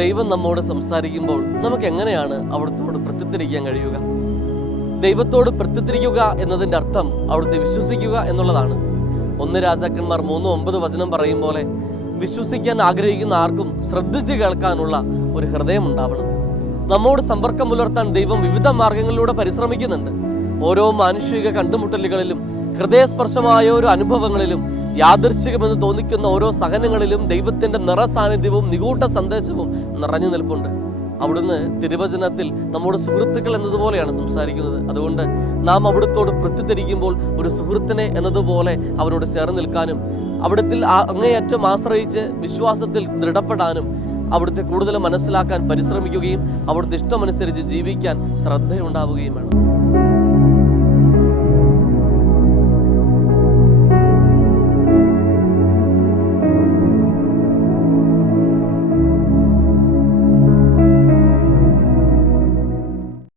ദൈവം നമ്മോട് സംസാരിക്കുമ്പോൾ നമുക്ക് എങ്ങനെയാണ് അവിടുത്തോട് പ്രത്യുത്തരിക്കാൻ കഴിയുക? ദൈവത്തോട് പ്രത്യുത്തരിക്കുക എന്നതിൻ്റെ അർത്ഥം അവിടുത്തെ വിശ്വസിക്കുക എന്നുള്ളതാണ്. 1 രാജാക്കന്മാർ 3:9 വചനം പറയും പോലെ വിശ്വസിക്കാൻ ആഗ്രഹിക്കുന്ന ആർക്കും ശ്രദ്ധിച്ച് കേൾക്കാനുള്ള ഒരു ഹൃദയം ഉണ്ടാവണം. നമ്മോട് സമ്പർക്കം പുലർത്താൻ ദൈവം വിവിധ മാർഗങ്ങളിലൂടെ പരിശ്രമിക്കുന്നുണ്ട്. ഓരോ മാനുഷിക കണ്ടുമുട്ടലുകളിലും ഹൃദയസ്പർശമായ ഓരോ അനുഭവങ്ങളിലും യാദൃശ്ചികമെന്ന് തോന്നിക്കുന്ന ഓരോ സഹനങ്ങളിലും ദൈവത്തിൻ്റെ നിറസാന്നിധ്യവും നിഗൂഢ സന്ദേശവും നിറഞ്ഞു നിൽപ്പുണ്ട്. അവിടുന്ന് തിരുവചനത്തിൽ നമ്മുടെ സുഹൃത്തുക്കൾ എന്നതുപോലെയാണ് സംസാരിക്കുന്നത്. അതുകൊണ്ട് നാം അവിടുത്തോട് പ്രത്യുത്തരിക്കുമ്പോൾ ഒരു സുഹൃത്തിനെ എന്നതുപോലെ അവരോട് ചേർന്ന് നിൽക്കാനും അവിടുത്തിൽ അങ്ങേയറ്റം ആശ്രയിച്ച് വിശ്വാസത്തിൽ ദൃഢപ്പെടാനും അവിടുത്തെ കൂടുതൽ മനസ്സിലാക്കാൻ പരിശ്രമിക്കുകയും അവിടുത്തെ ഇഷ്ടമനുസരിച്ച് ജീവിക്കാൻ ശ്രദ്ധയുണ്ടാവുകയും വേണം.